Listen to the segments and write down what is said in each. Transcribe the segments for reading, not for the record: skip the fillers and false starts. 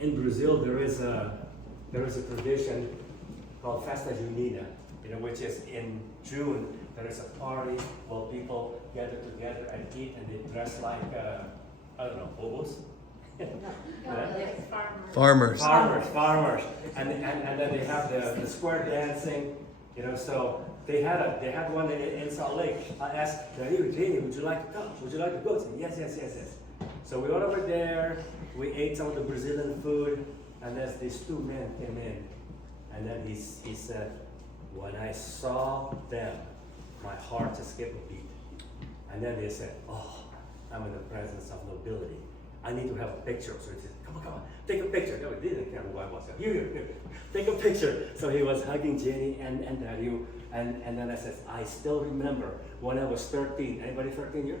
In Brazil, there is a tradition called Festa Junina, which is in June. There is a party where people gather together and eat, and they dress like I don't know, bobos. Farmers. And then they have the square dancing, so they had one in Salt Lake. I asked, Jeannie, would you like to come? Would you like to go? She said, yes. So we went over there, we ate some of the Brazilian food, and then these two men came in, and then he said, when I saw them, my heart just skipped a beat. And then they said, oh, I'm in the presence of nobility. I need to have a picture. So he said, come on, take a picture. No, he didn't care who I was. Here, take a picture. So he was hugging Jeannie and Dario. And then I said, I still remember when I was 13. Anybody 13 here?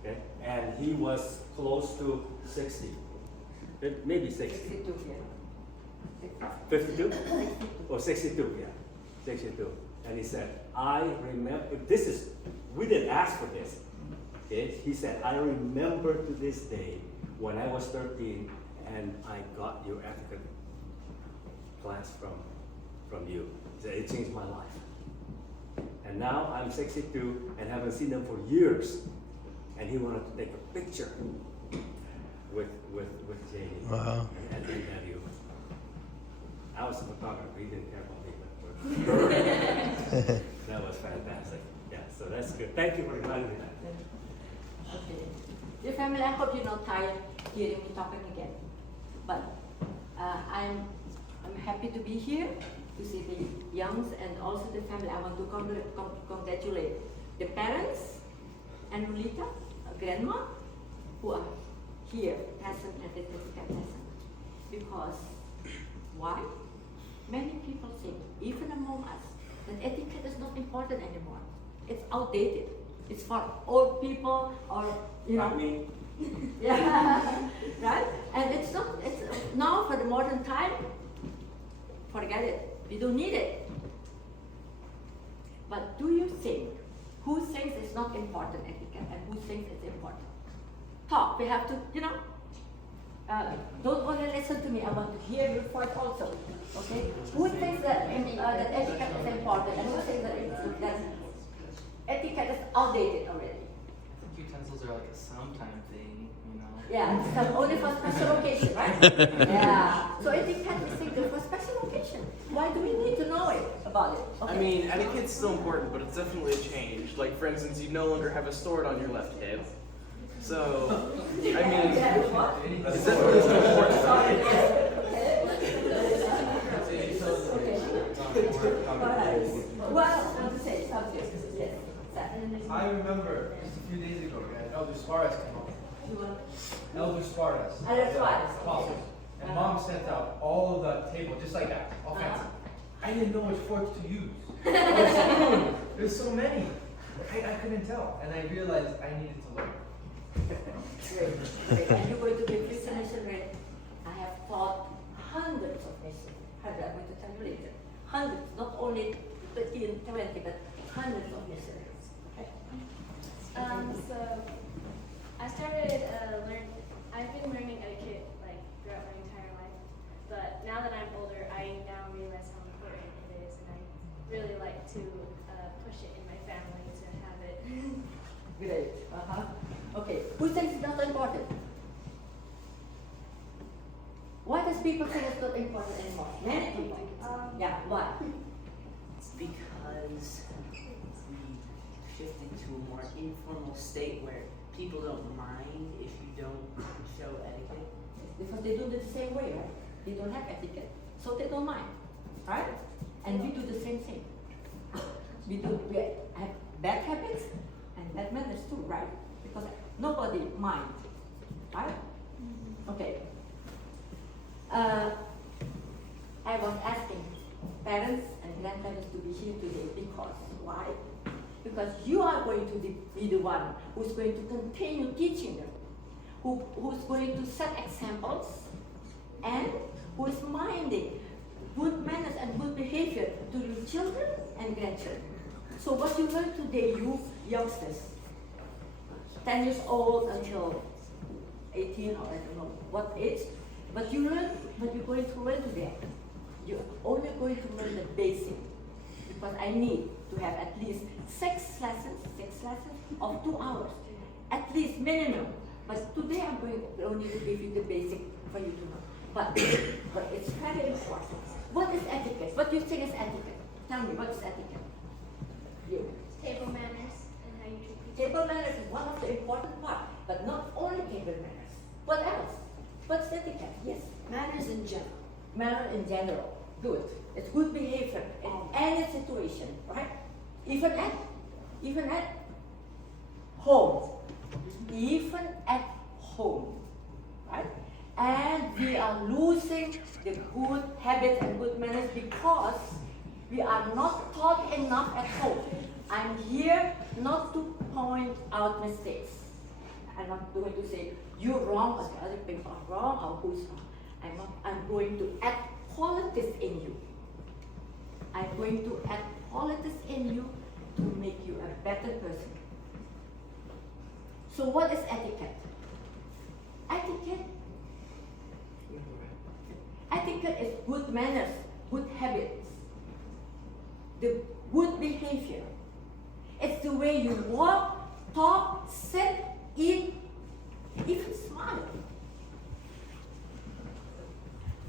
Okay. And he was close to 60. Maybe 60. 62, yeah. 52? Or 62, yeah. 62. And he said, I remember, we didn't ask for this. Okay? He said, I remember to this day when I was 13 and I got your etiquette class from you. He said, it changed my life. And now I'm 62 and haven't seen them for years. And he wanted to take a picture with Jeannie. Wow. And you. I was a photographer, he didn't care about me, but that was fantastic. Yeah, so that's good. Thank you for reminding me that. Okay. Dear family, I hope you're not tired hearing me talking again. But I'm happy to be here to see the youngs and also the family. I want to congratulate the parents and Lolita, grandma, who are here present at the etiquette lesson. Because why? Many people think, even among us, that etiquette is not important anymore. It's outdated. It's for old people or, Not me. Yeah, right? And it's not, it's now for the modern time, forget it. You don't need it. But do you think, who thinks it's not important etiquette and who thinks it's important? Talk, we have to, don't only listen to me, I want to hear your voice also, okay? Who thinks that etiquette is important and who thinks that etiquette is outdated already? I think utensils are like a sometime thing, Yeah, it's only for special occasion, right? Yeah. So etiquette is good for special occasion. Why do we need to know about it? Okay. I mean, etiquette's still important, but it's definitely a change. Like, for instance, you no longer have a sword on your left hip. So, I mean, it's definitely still important. What else want to say? Something. Yes. I remember just a few days ago, Elder Suarez came up. Elder Suarez. Elder Suarez. Apostles. And Mom sent out all of the table, just like that, all fancy. I didn't know which forks to use. Or spoon. There's so many. I couldn't tell. And I realized I needed to learn. Great. And you're going to be a Christian missionary. I have taught hundreds of missionaries. I'm going to tell you later. Hundreds, not only 13, 20, but hundreds of missionaries. Okay. So I started I've been learning etiquette like throughout my entire life, but now that I'm older, I now realize how important it is, and I really like to push it in my family to have it. Great. Okay. Who thinks it's not important? Why does people think it's not important anymore? Many people. Yeah. Why? It's because we shifted to a more informal state where people don't mind if you don't show etiquette. Because they do it the same way, right? They don't have etiquette, so they don't mind, right? And we do the same thing. We have bad habits and bad manners too, right? Because nobody minds, right? Okay. I was asking parents and grandparents to be here today because why? Because you are going to be the one who's going to continue teaching them, who's going to set examples, and who is minding good manners and good behavior to your children and grandchildren. So what you learn today, you youngsters, 10 years old until 18 14 or I don't know what age, but you're going to learn today. You're only going to learn the basic, because I need to have at least 6 lessons of 2 hours, at least minimum. But today I'm going to only to give you the basic for you to know. But it's very important. What is etiquette? What do you think is etiquette? Tell me, what is etiquette? You. Table manners and how you treat people. Table manners is one of the important parts, but not only table manners. What else? What's etiquette? Yes. Manners in general. Manner in general. Good. It's good behavior in any situation, right? Even at home. Even at home. Right? And we are losing the good habits and good manners because we are not taught enough at home. I'm here not to point out mistakes. I'm not going to say you're wrong or the other people are wrong or who's wrong. I'm going to add qualities in you. I'm going to add qualities in you to make you a better person. So what is etiquette? Etiquette is good manners, good habits, the good behavior. It's the way you walk, talk, sit, eat, even smile.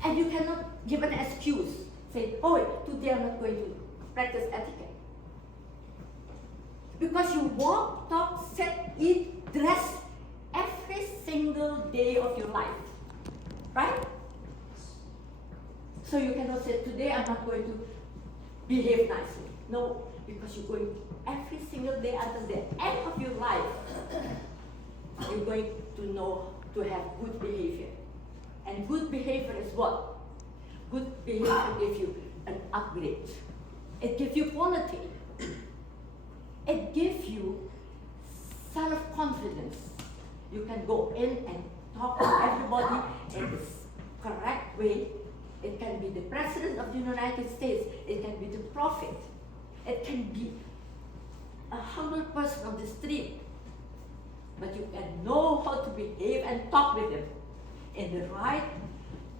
And you cannot give an excuse. Say, oh, today I'm not going to practice etiquette. Because you walk, talk, sit, eat, dress every single day of your life. Right? So you cannot say, today I'm not going to behave nicely. No, because you're going every single day until the end of your life, you're going to know to have good behavior. And good behavior is what? Good behavior gives you an upgrade. It gives you quality. It gives you self-confidence. You can go in and talk to everybody in the correct way. It can be the President of the United States. It can be the Prophet. It can be a humble person on the street. But you can know how to behave and talk with him in the right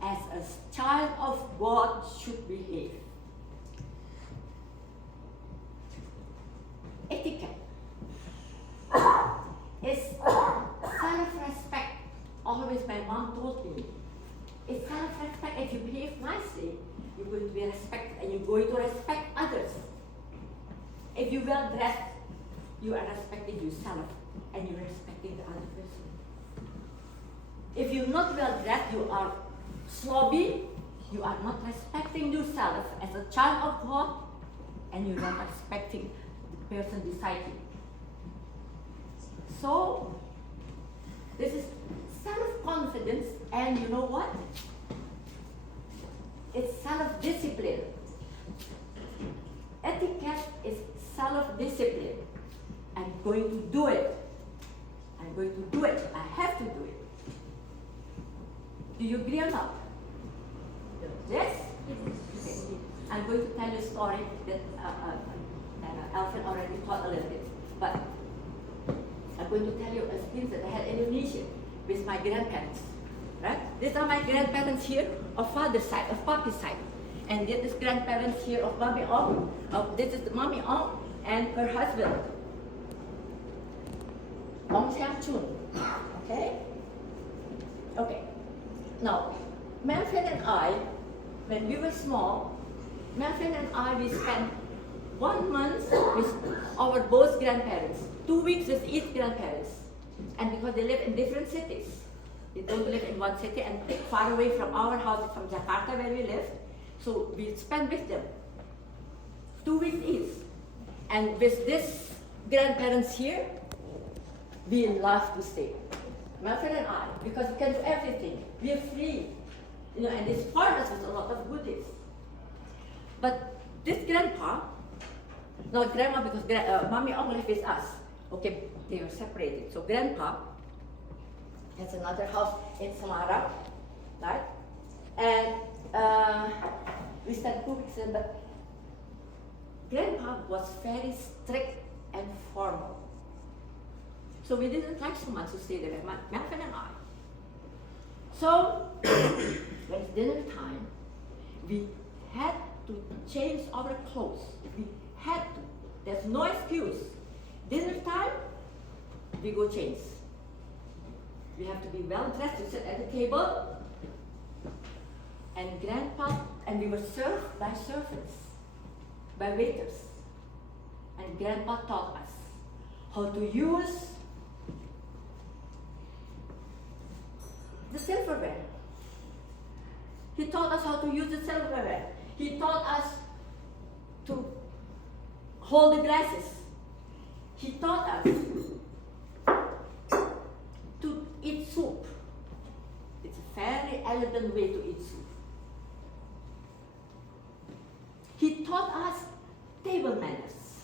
as a child of God should behave. Etiquette is self-respect. Always my mom told me, it's self-respect. If you behave nicely, you're going to be respected and you're going to respect others. If you're well dressed, you are respecting yourself and you're respecting the other person. If you're not well dressed, you are slobby, you are not respecting yourself as a child of God, and you're not respecting the person beside you. So, this is self-confidence, and you know what? It's self-discipline. Etiquette is self-discipline. I'm going to do it. I'm going to do it. I have to do it. Do you agree or not? Yes? Okay. I'm going to tell you a story that Alfred already taught a little bit. But I'm going to tell you a experience that I had in Indonesia with my grandparents. Right? These are my grandparents here of father's side, of papa's side. And this is grandparents here of Mommy Ong. This is Mommy Ong and her husband, Ong Siang Chun. Okay? Okay. Now, Manfred and I, when we were small, Manfred and I, we spent 1 month with our both grandparents, 2 weeks with each grandparents. And because they live in different cities, they don't live in one city and far away from our house, from Jakarta where we live, so we spent with them 2 weeks each. And with this grandparents here, we love to stay. Manfred and I, because we can do everything. We are free. You know, and they spoiled us with a lot of goodies. But this grandpa, not grandma because Mommy Ong lived with us. Okay, they were separated. So grandpa has another house in Semarang, right? And we spent 2 weeks in, but grandpa was very strict and formal. So we didn't like so much to stay there, Manfred and I. So, when it's dinner time, we had to change our clothes. We had to. There's no excuse. Dinner time, we go change. We have to be well dressed to sit at the table. And Grandpa, and we were served by servants, by waiters. And Grandpa taught us how to use the silverware. He taught us how to use the silverware. He taught us to hold the glasses. He taught us to eat soup. It's a very elegant way to eat soup. He taught us table manners.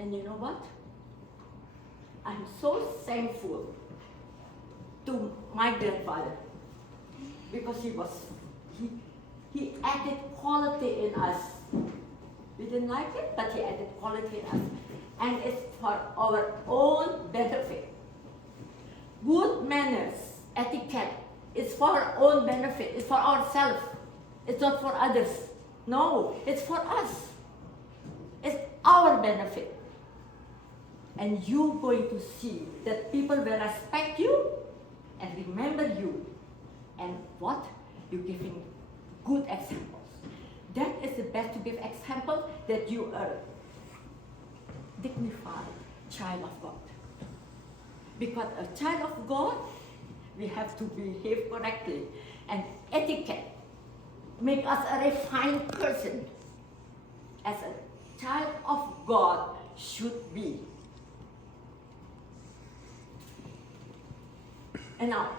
And you know what? I'm so thankful to my grandfather because he added quality in us. We didn't like it, but he added quality in us. And it's for our own benefit. Good manners, etiquette, it's for our own benefit. It's for ourselves. It's not for others. No, it's for us. It's our benefit. And you're going to see that people will respect you and remember you. And what? You're giving good examples. That is the best to give example that you are dignified child of God. Because a child of God, we have to behave correctly. And etiquette make us a refined person as a child of God should be. And now,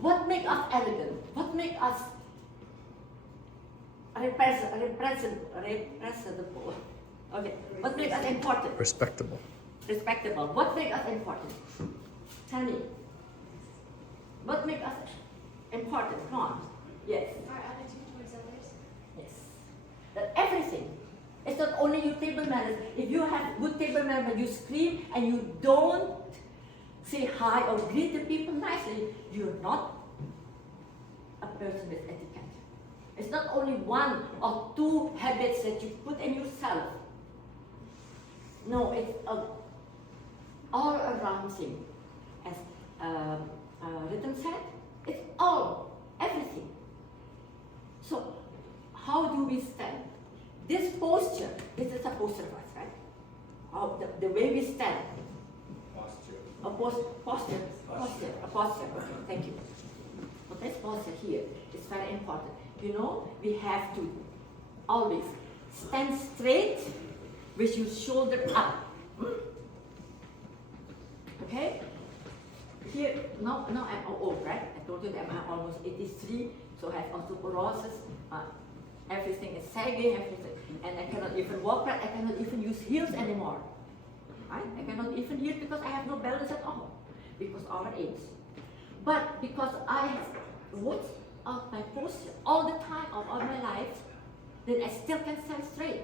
what makes us elegant? What makes us representable? Okay, what makes us important? Respectable. Respectable. What makes us important? Tell me. What makes us important? Come on. Yes. Our attitude towards others. Yes. That everything. It's not only your table manners. If you have good table manners, you scream and you don't say hi or greet the people nicely, you're not a person with etiquette. It's not only one or two habits that you put in yourself. No, it's all around thing. As Rhythm said, it's all, everything. So, how do we stand? This posture, this is a posture of us, right? The way we stand. Posture. A posture. Okay, thank you. But this posture here is very important. You know, we have to always stand straight with your shoulder up. Okay? Here, now I'm old, right? I told you that I'm almost 83, so I have osteoporosis. Everything is sagging, everything. And I cannot even walk right, I cannot even use heels anymore. Right? I cannot even use because I have no balance at all. Because of our age. But because I have watched out my posture all the time of all my life, then I still can stand straight.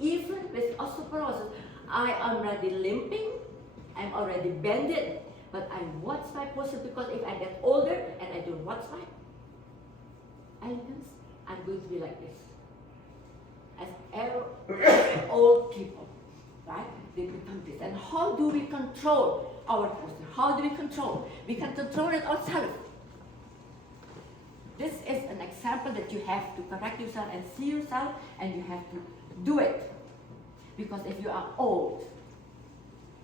Even with osteoporosis, I am already limping, I'm already bended, but I watch my posture because if I get older and I don't watch my elegance, I'm going to be like this. As old people, right? They become this. And how do we control our posture? How do we control? We can control it ourselves. This is an example that you have to correct yourself and see yourself, and you have to do it. Because if you are old,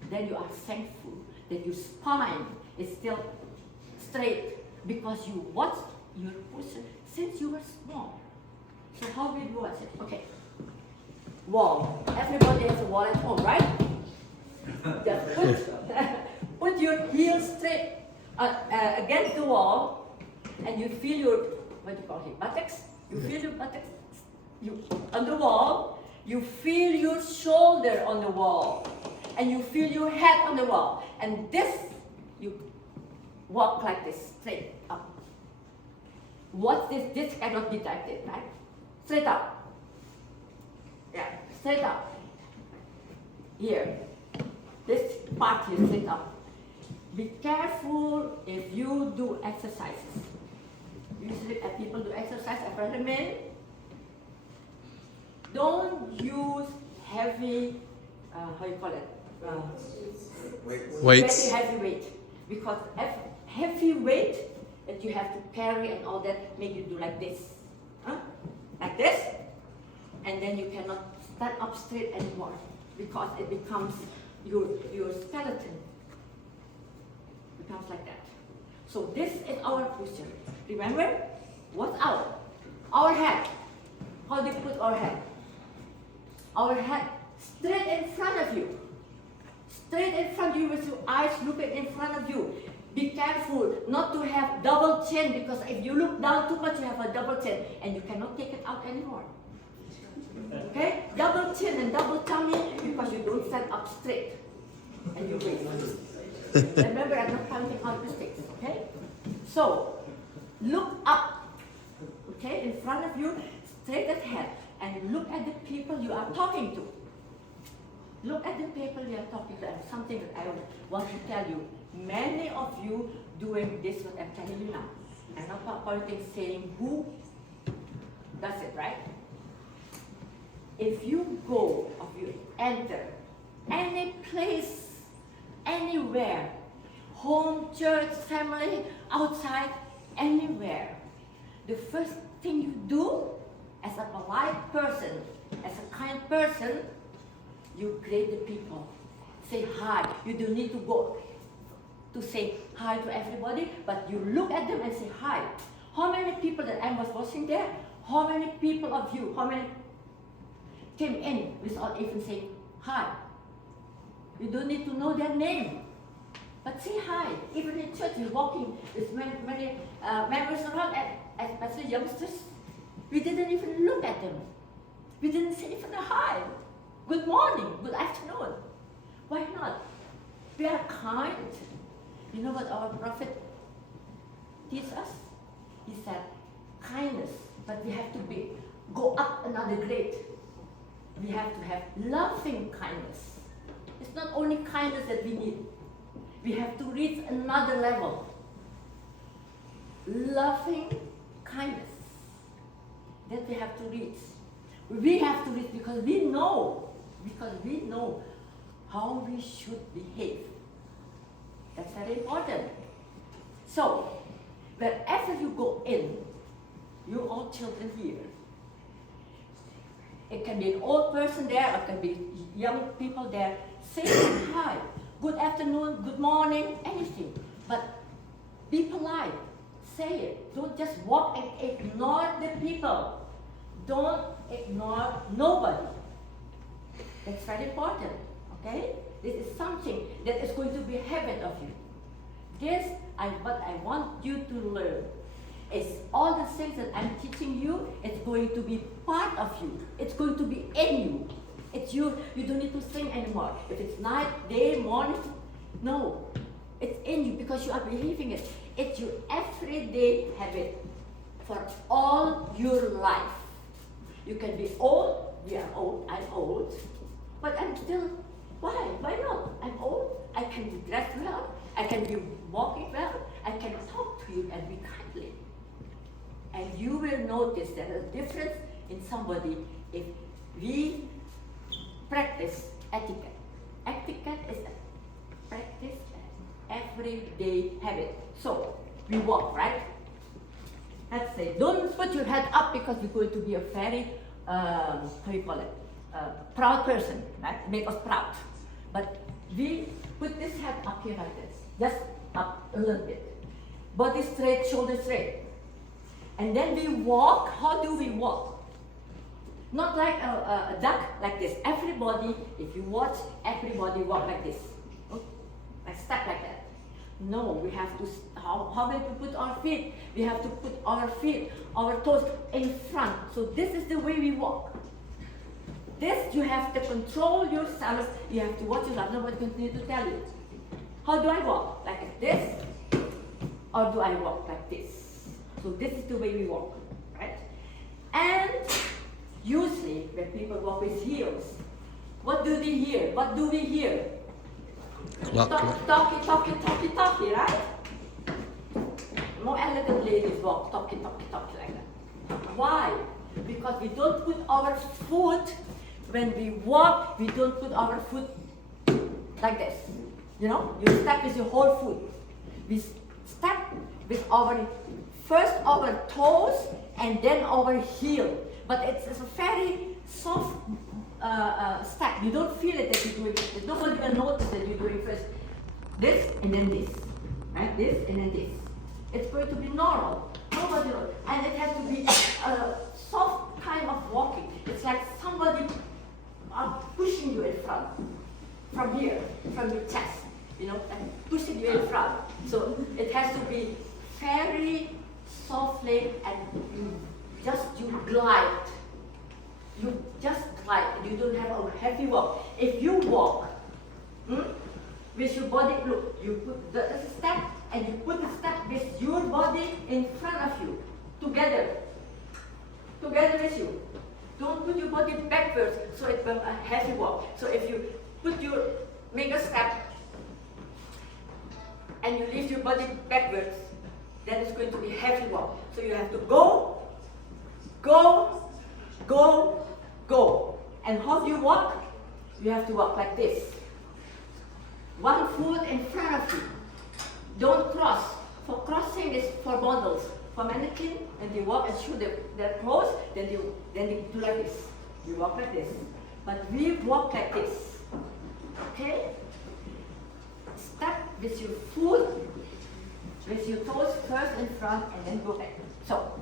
then you are thankful that your spine is still straight because you watched your posture since you were small. So how will you watch it? Okay. Wall. Everybody has a wall at home, right? Just put your heels straight against the wall, and you feel your, what do you call it, buttocks? You feel your buttocks on the wall. You feel your shoulder on the wall, and you feel your head on the wall. And this, you walk like this, straight up. What's this? This cannot be like this, right? Straight up. Yeah, straight up. Here. this part you sit up. Be careful if you do exercises. Usually people do exercise, I recommend don't use heavy, how you call it? Weights. Very heavy weight. Because heavy weight that you have to carry and all that make you do like this. Huh? Like this. And then you cannot stand up straight anymore because it becomes your skeleton. Becomes like that. So this is our posture. Remember? What's out? Our head. How do you put our head? Our head straight in front of you. Straight in front of you with your eyes looking in front of you. Be careful not to have double chin because if you look down too much, you have a double chin and you cannot take it out anymore. Okay? Double chin and double tummy because you don't stand up straight. And you wait. Remember, I'm not counting out mistakes. Okay? So, look up. Okay? In front of you, straight ahead. And look at the people you are talking to. Look at the people you are talking to. And something that I want to tell you. Many of you doing this what I'm telling you now. I'm not pointing saying who does it, right? If you go or you enter any place, anywhere, home, church, family, outside, anywhere, the first thing you do as a polite person, as a kind person, you greet the people. Say hi. You don't need to go to say hi to everybody, but you look at them and say hi. How many people that I was watching there? How many people of you, how many came in without even saying hi? You don't need to know their name, but say hi. Even in church, you're walking with many members around, and especially youngsters. We didn't even look at them. We didn't say even a hi. Good morning, good afternoon. Why not? We are kind. You know what our prophet teaches us? He said, kindness, but we have to go up another grade. We have to have loving kindness. It's not only kindness that we need. We have to reach another level. Loving kindness that we have to reach. We have to reach because we know how we should behave. That's very important. So, wherever you go in, you all children here, it can be an old person there, or it can be young people there. Say hi, good afternoon, good morning, anything. But be polite. Say it. Don't just walk and ignore the people. Don't ignore nobody. That's very important. Okay? This is something that is going to be a habit of you. What I want you to learn is all the things that I'm teaching you, it's going to be part of you. It's going to be in you. It's you. You don't need to think anymore. If it's night, day, morning, no. It's in you because you are behaving it. It's your everyday habit for all your life. You can be old. We are old. I'm old. But I'm still, why? Why not? I'm old. I can be dressed well. I can be walking well. I can talk to you and be kindly. And you will notice there is a difference in somebody if we practice etiquette. Etiquette is a practice, everyday habit. So, we walk, right? Let's say, don't put your head up because you're going to be a very, how you call it, proud person, right? Make us proud. But we put this head up here like this, just up a little bit. Body straight, shoulders straight. And then we walk. How do we walk? Not like a duck, like this. Everybody, if you watch, everybody walk like this. Like step like that. No, we have to, how do we put our feet? We have to put our feet, our toes in front. So this is the way we walk. This, you have to control yourself. You have to watch yourself. Nobody continue to tell you. How do I walk? Like this? Or do I walk like this? So this is the way we walk, right? And usually when people walk with heels, what do they hear? What do we hear? Talkie, right? More elegant ladies walk talkie like that. Why? Because we don't put our foot, when we walk, we don't put our foot like this. You know, you step with your whole foot. We step with first our toes and then our heel. But it's a very soft step. You don't feel it that you're doing it. Nobody will notice that you're doing first this and then this. Right? This and then this. It's going to be normal. Nobody knows. And it has to be a soft kind of walking. It's like somebody pushing you in front. From here, from your chest. You know, and pushing you in front. So it has to be very softly and you glide. You just glide. You don't have a heavy walk. If you walk with your body, look, you put the step and you put the step with your body in front of you, together with you. Don't put your body backwards so it becomes a heavy walk. So if you make a step and you lift your body backwards, then it's going to be heavy walk. So you have to go. And how do you walk? You have to walk like this. One foot in front of you. Don't cross. For crossing is for models. For mannequin, and they walk and show their clothes, then they do like this. You walk like this. But we walk like this. Okay? Step with your foot, with your toes first in front, and then go back. So,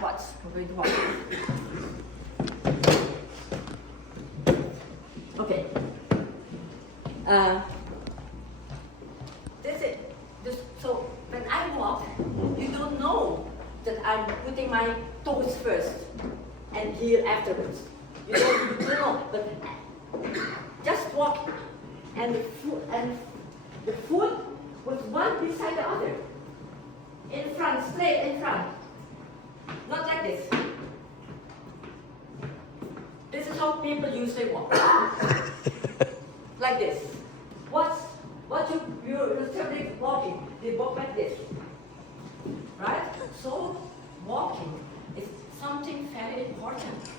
watch. We're going to walk. Okay. That's it. So when I walk, you don't know that I'm putting my toes first and heel afterwards. You don't know, but just walk, and the foot was one beside the other, in front, straight in front, not like this. This is how people usually walk, like this. What you're simply walking, they walk like this, right? So walking is something very important,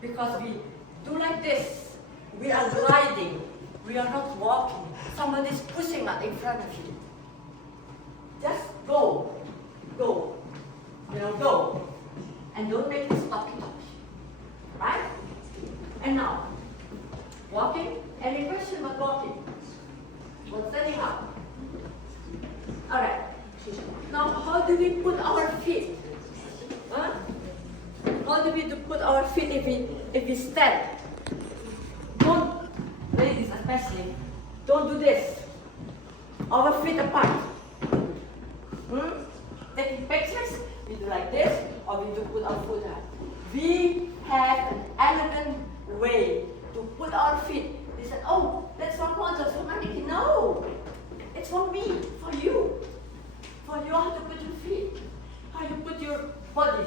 because we do like this, we are gliding, we are not walking. Somebody is pushing us in front of you. Just go, go, and don't make this talky, right? And now, walking. Any question about walking? Well, standing up. All right. Now, how do we put our feet? Huh? How do we put our feet if we stand? Don't, ladies especially, don't do this. Our feet apart. Taking pictures, we do like this, or we do put our foot up. We have an elegant way to put our feet. They said, oh, that's for models, for mannequin. No, it's for me, for you. For you, how to put your feet, how you put your body.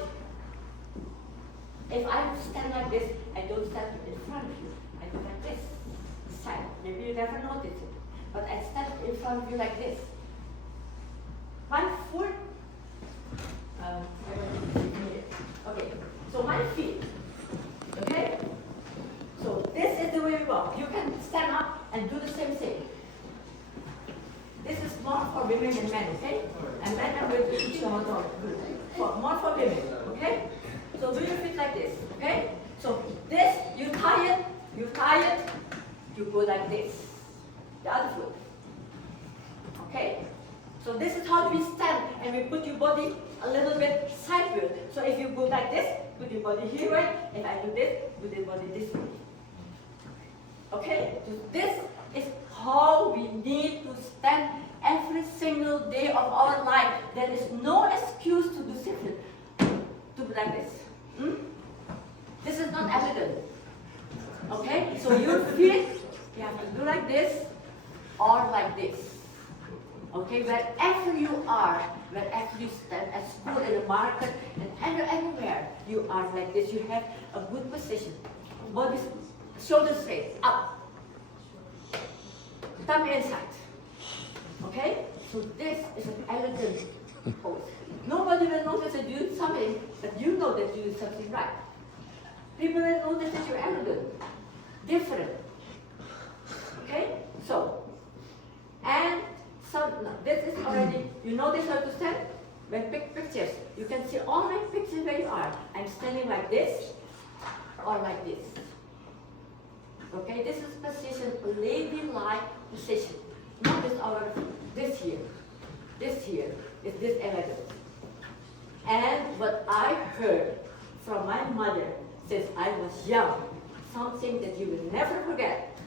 If I stand like this, I don't stand in front of you. I do like this, side. Maybe you never notice it, but I stand in front of you like this. My foot. Okay, so my feet. Okay. So this is the way we walk. You can stand up and do the same thing. This is more for women and men, okay? And then I'm going to teach you how to do. More for women, okay? So do your feet like this, okay? So this, you tie it, you go like this. The other foot. Okay? So this is how we stand, and we put your body a little bit sideways. So if you go like this, put your body here, right? If I do this, put your body this way. Okay? So this is how we need to stand every single day of our life. There is no excuse to do different. To be like this. This is not evident. Okay? So your feet, you have to do like this or like this. Okay? Wherever you are, wherever you stand, at school, in the market, and anywhere, you are like this. You have a good position. Body, shoulders straight, up. tummy inside. Okay? So this is an elegant pose. Nobody will notice that you do something, but you know that you do something right. People will notice that you're elegant, different. Okay? So, and some, this is already, you notice how to stand? When pick pictures, you can see all my pictures where you are. I'm standing like this, or like this. Okay, this is position, ladylike position. Notice this here is this elegant. And what I heard from my mother since I was young, something that you will never forget.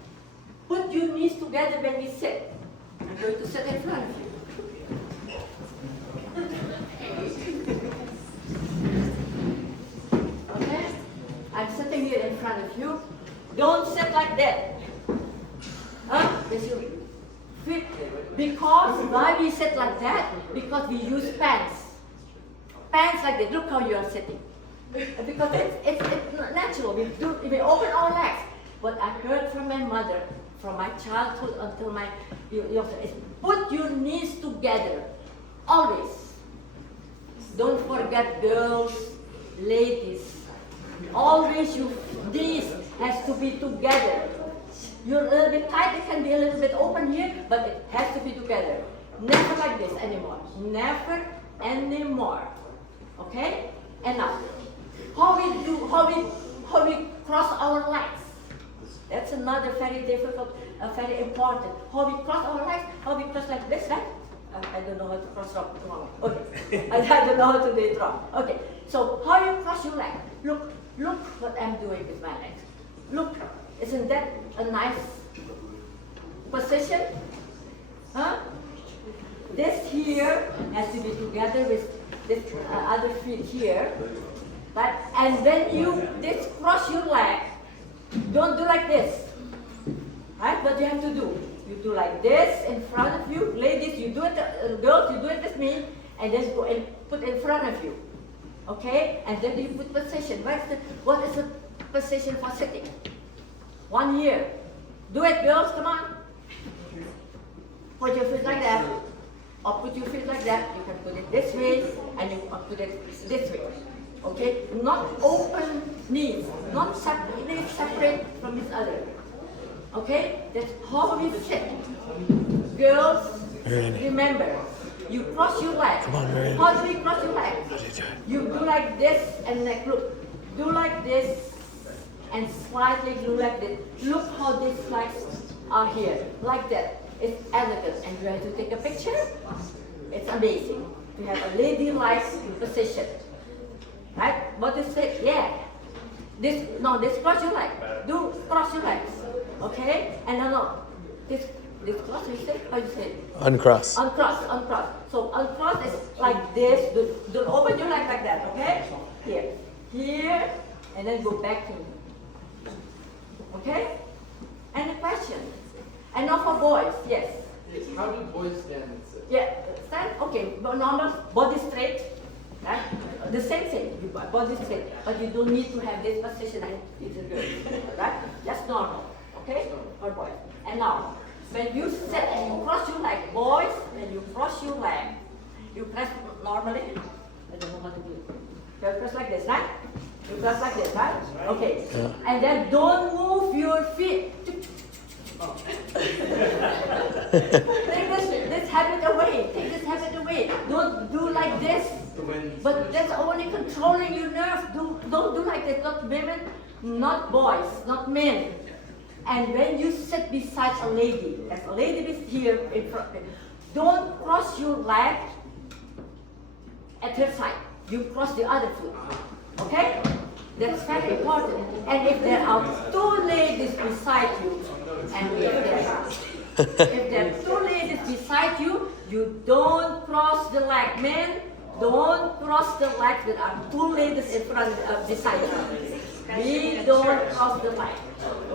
Put your knees together when we sit. I'm going to sit in front of you. Okay? I'm sitting here in front of you. Don't sit like that. This you fit. Because why we sit like that? Because we use pants. Pants like that. Look how you are sitting. Because it's natural. We open our legs. What I heard from my mother, from my childhood until my is put your knees together. Always. Don't forget, girls, ladies. Always your knees has to be together. You're a little bit tight, it can be a little bit open here, but it has to be together. Never like this anymore. Never anymore. Okay? And now, how we cross our legs. That's another very difficult, very important. How we cross our legs, how we cross like this, right? I don't know how to cross wrong. Okay. I don't know how to do it wrong. Okay. So how you cross your leg? Look what I'm doing with my legs. Look, isn't that a nice position? Huh? This here has to be together with this other feet here. Right? And when you cross your leg, don't do like this. Right? What you have to do? You do like this in front of you. Ladies, you do it, girls, you do it with me, and then go and put in front of you. Okay? And then you put position. What is the position for sitting? One here. Do it, girls, come on. Put your feet like that. Or put your feet like that. You can put it this way, and you put it this way. Okay? Not open knees. Not separate from each other. Okay? That's how we sit. Girls, remember, you cross your legs. How do you cross your legs? You do like this and like, look. Do like this and slightly do like this. Look how these legs are here. Like that. It's elegant. And you have to take a picture. It's amazing. You have a ladylike position. Right? What is it? Yeah. This cross your leg. Do cross your legs. Okay? And no. This cross, you say? How you say? Uncross. Uncross. So uncross is like this. Don't open your leg like that, okay? Here, and then go back to. Okay? Any questions? And now for boys, yes. Yes, how do boys stand and sit? Yeah, stand, okay, but normal, body straight, right? The same thing, you body straight, but you don't need to have this position and it's good, right? That's normal, okay, for boys. And now, when you sit and you cross your leg, boys, when you cross your leg, you press normally, I don't know how to do it. You press like this, right? You press like this, right? Okay, and then don't move your feet. Take this habit away. Take this habit away. Don't do like this. But that's only controlling your nerves. Don't do like this. Not women, not boys, not men. And when you sit beside a lady, as a lady is here in front, don't cross your leg at her side. You cross the other foot. Okay? That's very important. And if there are two ladies beside you, and if there are two ladies beside you, you don't cross the leg. Men, don't cross the leg. There are two ladies in front beside you. We don't cross the leg.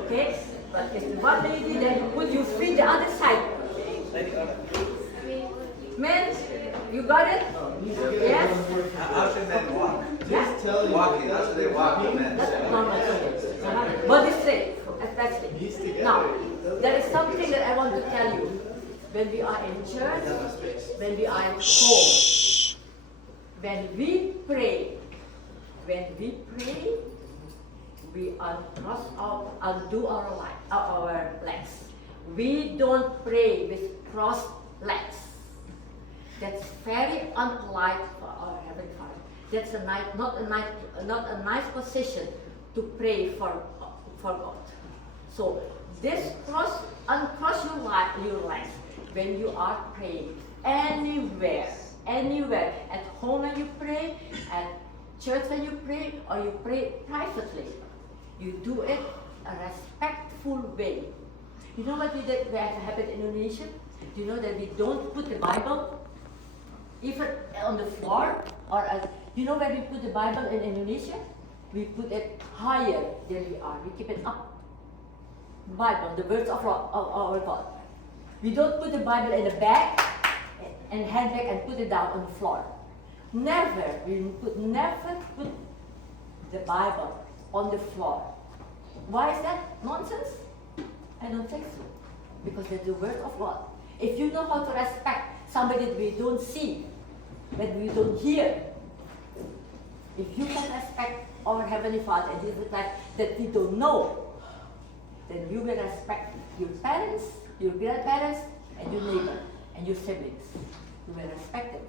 Okay? But if one lady, then put your feet the other side. Men, you got it? Yes? How should men walk? Yeah? Walking, how should they walk, the men? That's normal. Body straight, especially. Now, there is something that I want to tell you. When we are in church, when we are at home, when we pray, we undo our legs. We don't pray with crossed legs. That's very unlike for our Heavenly Father. That's not a nice position to pray for God. So this uncross your legs when you are praying anywhere, at home when you pray, at church when you pray, or you pray privately. You do it a respectful way. You know what we have in Indonesia? Do you know that we don't put the Bible even on the floor? You know where we put the Bible in Indonesia? We put it higher than we are. We keep it up. Bible, the words of our God. We don't put the Bible in the bag and handbag and put it down on the floor. Never put the Bible on the floor. Why is that nonsense? I don't think so. Because it's the word of God. If you know how to respect somebody that we don't see, that we don't hear, if you can respect our Heavenly Father and Jesus Christ that we don't know, then you will respect your parents, your grandparents, and your neighbor, and your siblings. You will respect them.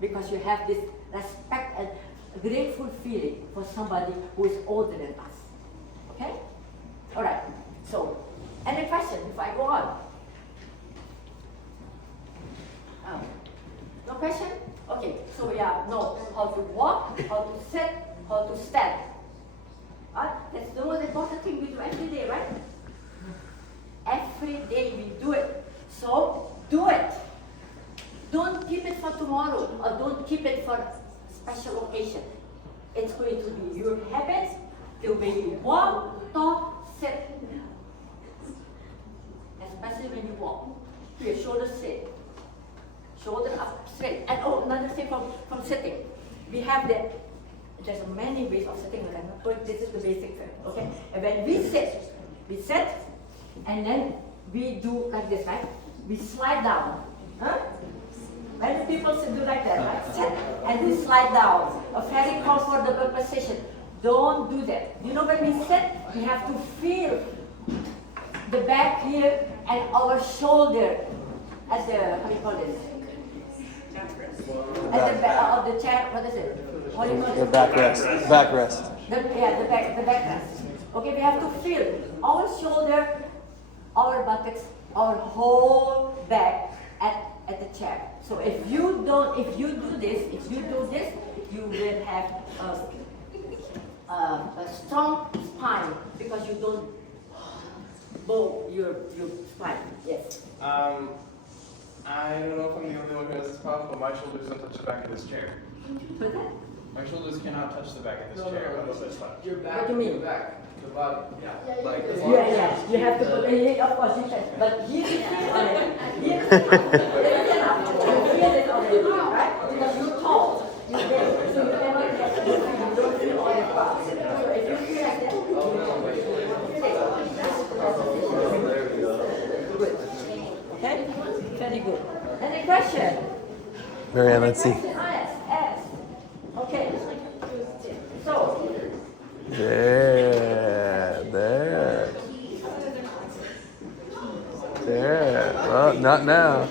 Because you have this respect and grateful feeling for somebody who is older than us. Okay? Alright, so, any question if I go on? No question? Okay, so we know how to walk, how to sit, how to stand. That's the most important thing we do every day, right? Every day we do it. So, do it. Don't keep it for tomorrow, or don't keep it for a special occasion. It's going to be your habits, the way you walk, talk, sit. Especially when you walk. Your shoulders straight. Shoulder up straight. And another thing from sitting. We have there's many ways of sitting, but I'm not going, this is the basic thing, okay? And when we sit, and then we do like this, right? We slide down. Many people do like that, right? Sit, and we slide down. A very comfortable position. Don't do that. You know, when we sit, we have to feel the back here and our shoulder at the, how do you call this? At the back of the chair, what is it? What do you call it? The backrest. Backrest. The backrest. Okay, we have to feel our shoulder, our buttocks, our whole back at the chair. So if you do this, you will have a strong spine because you don't bow your spine. Yes. I don't know if I'm the only one who has this problem, but my shoulders don't touch the back of this chair. What's that? My shoulders cannot touch the back of this chair. Your back, What do you mean? your back, the bottom, yeah. Like, Yeah. You have to put it, of course you can. But here you feel on it. Here you feel it on it, right? Because you're tall. You're big. So you cannot get it. You don't feel on your back. So if you feel like that, good. Okay? Very good. Any question? Marianne, let's see. Ask. Okay. So, There. Well, not now.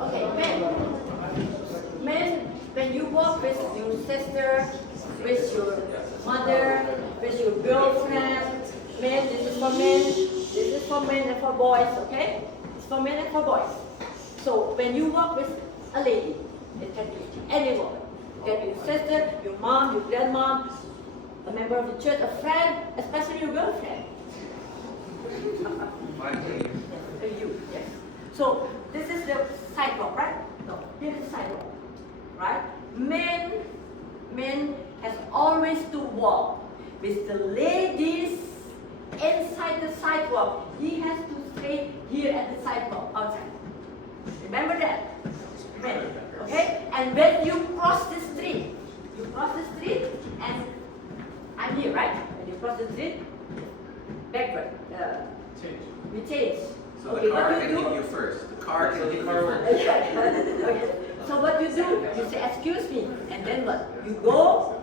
okay, men, when you walk with your sister, with your mother, with your girlfriend, men, this is for men, this is for men and for boys, okay? It's for men and for boys. So when you walk with a lady, it can be any woman. It can be your sister, your mom, your grandmom, a member of the church, a friend, especially your girlfriend. You, yes. So this is the sidewalk, right? No, here is the sidewalk, right? Men has always to walk with the ladies inside the sidewalk. He has to stay here at the sidewalk outside. Remember that? Men, okay? And when you cross the street, and I'm here, right? When you cross the street, backward. Change. We change. So Okay, the car what can you hit do? you first. The car can hit you car will- first. Okay. So what you do? You say, excuse me, and then what? You go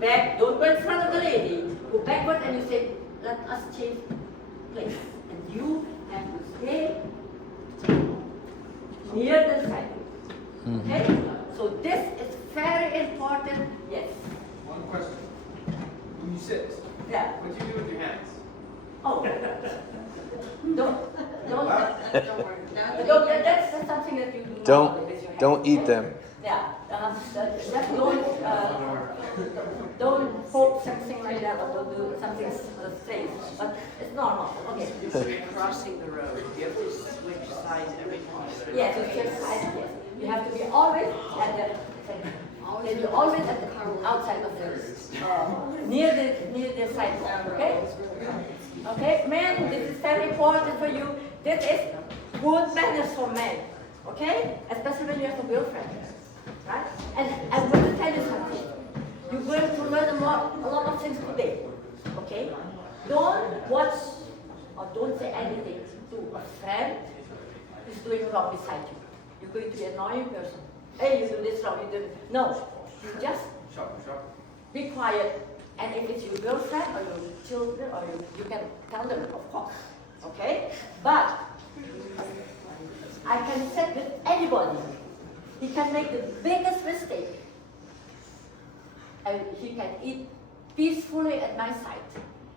back. Don't go in front of the lady. Go backward, and you say, let us change place. And you have to stay near the side. Okay? So this is very important. Yes. One question. When you sit, Yeah. what do you do with your hands? Oh. Don't. Don't worry. That's something that you do not Don't with your hands, don't eat okay? them. Yeah. Just don't hold something like that or don't do something strange. But it's normal. Okay. So you're crossing the road. You have to switch sides every time. Yes, it's just yes. You have to be always at the always at the outside of the near the sidewalk. Okay? Okay, men, this is very important for you. This is good manners for men. Okay? Especially when you have a girlfriend. Right? And I'm going to tell you something. You're going to learn a lot of things today. Okay? Don't watch or don't say anything to a friend who's doing wrong beside you. You're going to be an annoying person. Hey, you do this wrong, you do this. No. You just Sharp. be quiet. And if it's your girlfriend or your children, or you can tell them, of course. Okay? But I can say with anybody, he can make the biggest mistake. And he can eat peacefully at my side.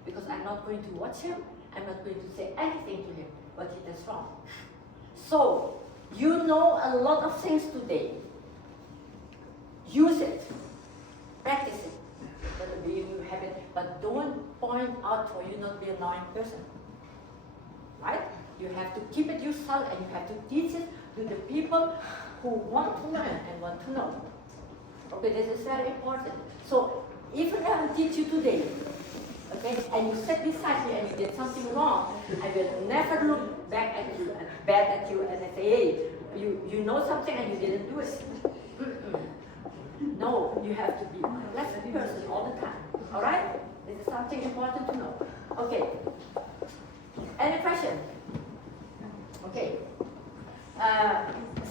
Because I'm not going to watch him, I'm not going to say anything to him, but he does wrong. So, you know a lot of things today. Use it. Practice it. That'll be your habit. But don't point out for you not be an annoying person. Right? You have to keep it yourself and you have to teach it to the people who want to learn and want to know. Okay, this is very important. So, if I will teach you today, okay, and you sit beside me and you did something wrong, I will never look back at you and bad at you and I say, hey, you know something and you didn't do it. No, you have to be a pleasant person all the time. All right? This is something important to know. Okay. Any question? Okay.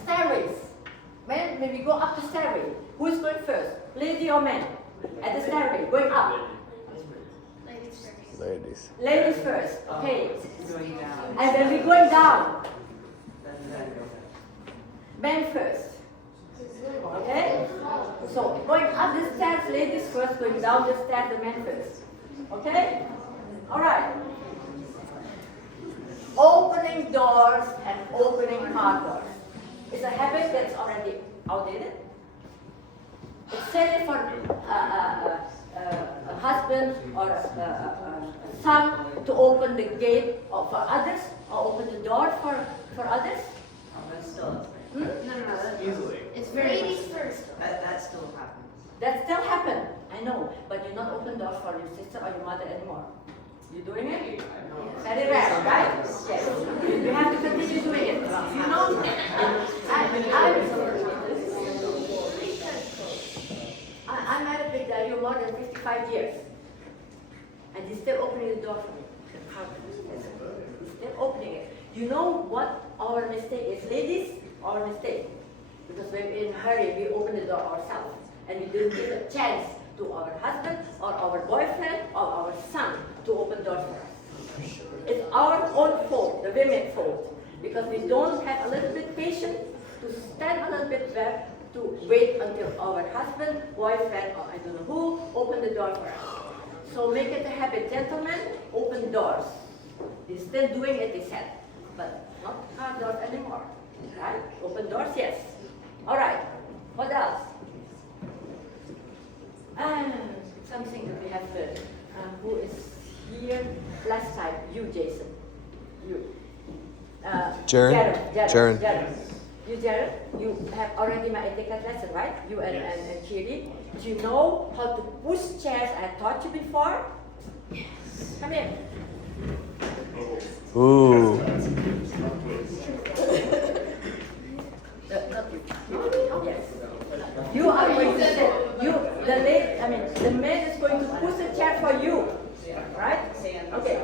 Stairways. Men, when we go up the stairway, who is going first? Lady or man? At the stairway, going up. Ladies first. Ladies. Ladies first. Okay. Going down. And then we're going down. Men first. Okay? So going up the stairs, ladies first, going down the stairs, the men first. Okay? Alright. Opening doors and opening car doors. It's a habit that's already outdated. It's silly for a husband or a son to open the gate for others or open the door for others. Oh, that's still, Hmm? No. Easily. It's ladies first. that still happens. That still happen, I know, but you not open doors for your sister or your mother anymore. You doing it? Very rare, right? Yes. You have to continue doing it. You know, I'm married with Dario more than 55 years. And he's still opening the door for me. He's still opening it. You know what our mistake is, ladies? Our mistake. Because when we're in a hurry, we open the door ourselves. And we didn't give a chance to our husband or our boyfriend or our son to open doors for us. It's our own fault, the women's fault. Because we don't have a little bit patience to stand a little bit there to wait until our husband, boyfriend, or I don't know who, open the door for us. So make it a habit, gentlemen, open doors. They're still doing it, they said, but not car doors anymore. Right? Open doors, yes. All right. What else? Something that we have learned. Who is here? Last time, you, Jason. You. Jared. Jared. You, Jared, you have already my etiquette lesson, right? You and Chiri. Do you know how to push chairs? I taught you before. Yes. Come here. Ooh. Yes. You are going to sit. The man is going to push a chair for you. Okay.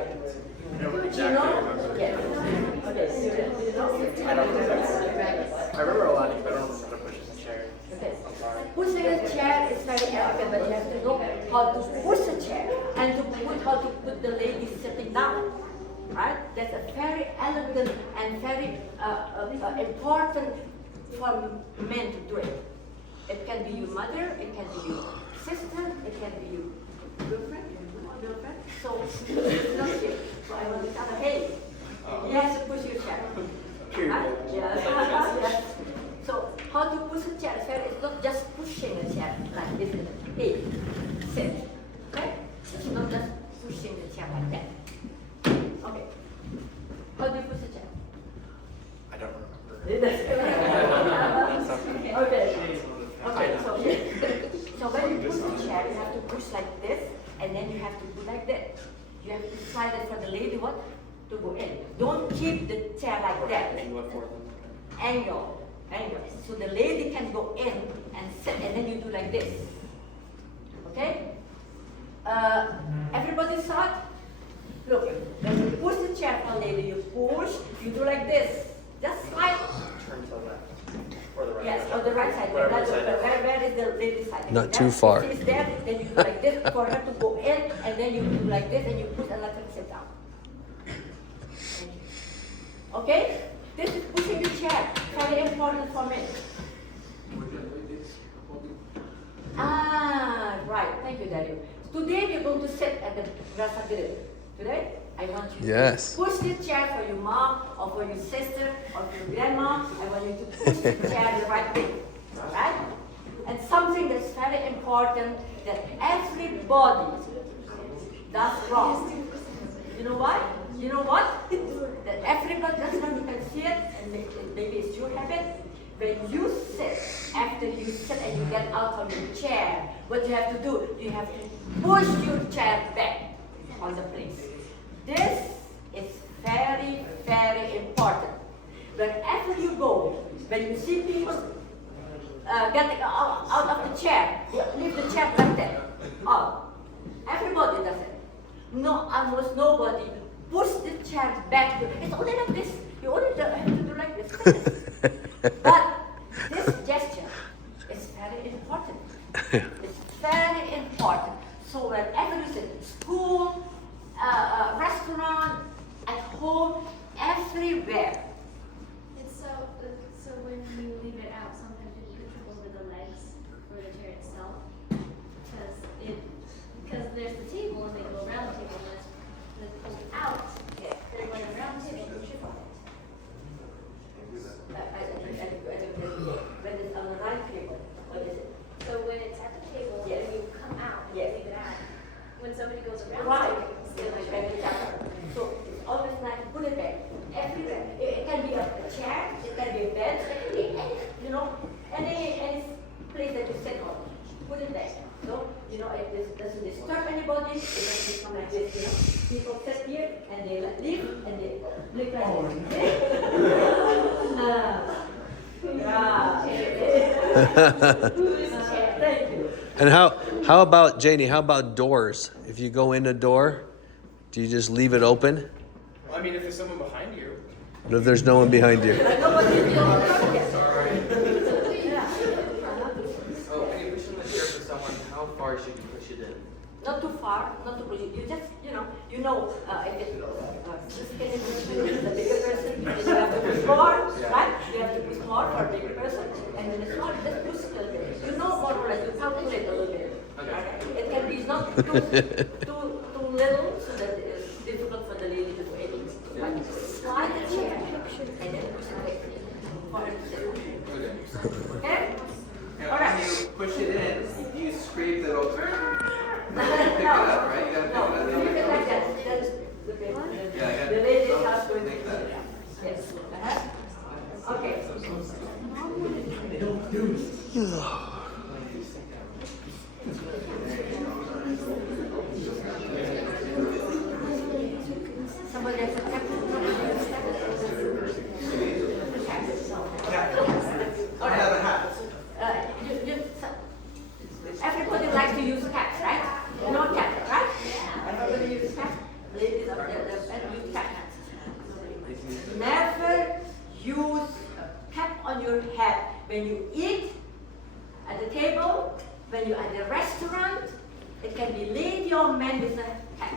You know? Yes. Okay, you know? I remember a lot, but I don't remember how to push the chair. Okay. I'm sorry. Pushing a chair is very elegant, but you have to know how to push a chair and how to put the lady sitting down. Right? That's a very elegant and very important for men to do it. It can be your mother, it can be your sister, it can be your girlfriend. So it's not here. So I want to tell her, hey, you have to push your chair. Right? Yeah. Yeah. So how to push a chair? It's not just pushing a chair like this. Hey, sit. Okay? It's not just pushing the chair like that. Okay. How do you push a chair? I don't remember. Okay. Okay. So when you push the chair, you have to push like this, and then you have to do like that. You have to slide it for the lady what to go in. Don't keep the chair like that. Angle. So the lady can go in and sit, and then you do like this. Okay? Everybody saw it? Look, when you push the chair for a lady, you push, you do like this. Just slide. Turn to the left. Or the right. Yes, on the right side. Wherever side. Where is the lady side? Not too far. If she's there, then you do like this for her to go in, and then you do like this, and you push and let her sit down. Okay? This is pushing the chair. Very important for me. Right. Thank you, Dario. Today we're going to sit at the Rasa Grill. Today, I want you Yes. to push the chair for your mom, or for your sister, or for your grandma. I want you to push the chair the right way. Alright? And something that's very important that everybody does wrong. You know why? You know what? That everybody, that's when you can see it, and maybe it's your habit. When you sit, after you sit and you get out of your chair, what you have to do, you have to push your chair back on the place. This is very, very important. Wherever you go, when you see people getting out of the chair, you leave the chair like that. Oh, everybody does it. No, almost nobody push the chair back. It's only like this. You only have to do like this. But this gesture is very important. It's very important. So wherever you sit, school, restaurant, at home, everywhere. It's so when you leave it out, sometimes you can trip over the legs or the chair itself, because there's the table and they go around the table, and it's pulled out. Yeah. They're going around the table and you trip on it. When it's on the right table, what is it? So when it's at the table, Yes. and you come out, and Yes. leave it out. When somebody goes around Right. the table, So it's always nice to put it back everywhere. It can be a chair, it can be a bed, it can be any, any place that you sit on. Put it back. So, it doesn't disturb anybody. It doesn't become like this, People sit here and they leave and they live like this. Thank you. And how about, Jeannie, how about doors? If you go in a door, do you just leave it open? Well, I mean, if there's someone behind you. But if there's no one behind you? Oh, when you push in the chair for someone, how far should you push it in? Not too far, not too close. You just, if it's skinny person, the bigger person, you have to push more, right? You have to push more for a bigger person, and when it's small, just push a little bit. You know more or less, you calculate a little bit. Okay. Right? It can be not too little, so that it's difficult for the lady to do anything. But slide the chair, and then push it back for her to sit. Okay? Yeah, All right. when you push it in, you scrape the open. No, Pick it up, right? You gotta pick it up. leave it like that. That's the big one. The lady is not going to Like do that. that. Yes. Okay. Somebody has a I have a hat. when you eat at the table, when you're at the restaurant, it can be lady or man with a hat.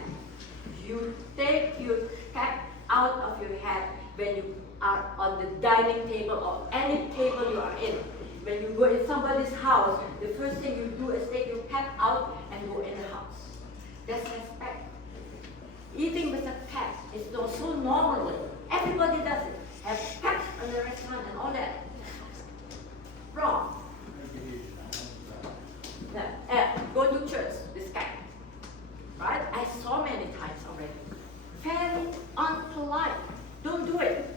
You take your cap out of your hat when you are on the dining table or any table you are in. When you go in somebody's house, the first thing you do is take your cap out and go in the house. That's respect. Eating with a cap is so normal. Everybody does it. Have caps in the restaurant and all that. Wrong. Go to church, this cap. Right? I saw many times already. Very unpolite. Don't do it.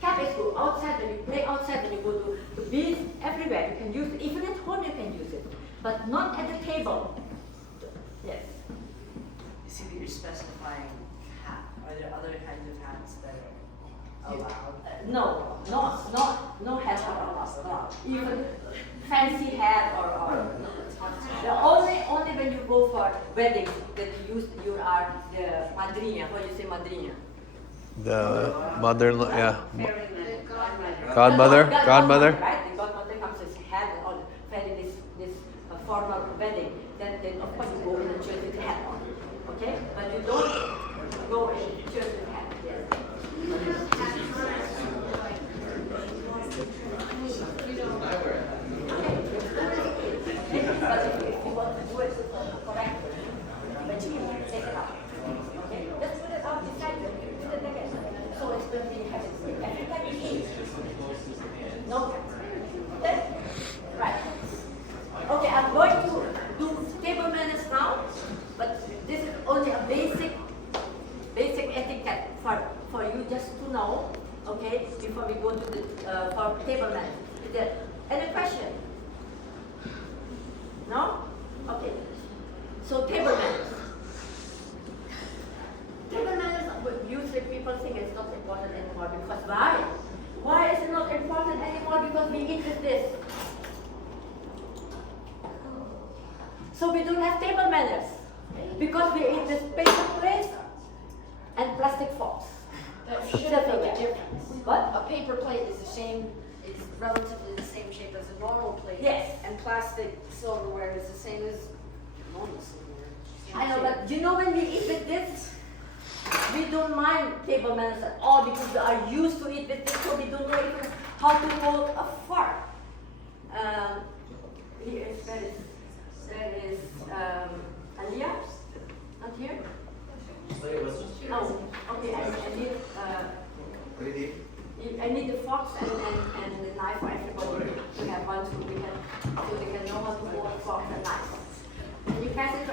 Cap is go outside, when you play outside, when you go to beach, everywhere. You can use it. Even at home you can use it. But not at the table. Yes. You see that you're specifying hat. Are there other kinds of hats that are allowed? No hats are allowed. Even fancy hat or no. The only when you go for weddings that you are the madrina. What do you say madrina? The mother-in-law, yeah. Godmother, Godmother. right? The godmother comes with hat and all, wedding this formal wedding. Then of course you go in the church with the hat on. Okay? But you don't go in church with hat. Yes. But if you want to do it correctly, but you can take it out. Okay? Let's put it out beside you. Put it again. So it's going to be habits. Every time you eat, no cats. Okay? Right. Okay, I'm going to do table manners now, but this is only a basic etiquette for you just to know, okay, before we go to the for table manners. Is there any question? No? Okay. So table manners. Table manners, usually people think it's not important anymore because why? Why is it not important anymore? Because we eat with this. So we don't have table manners because we eat with paper plates and plastic forks. That shouldn't make a difference. What? A paper plate is relatively the same shape as a normal plate. Yes. And plastic silverware is the same as normal silverware. I know, but you know when we eat with this, we don't mind table manners at all because we are used to eat with this, so we don't know even how to hold a fork. Here is there is Aliyah, not here. Oh, okay. I need the forks and the knife for everybody to have one so they can know how to hold forks and knives. And you pass it to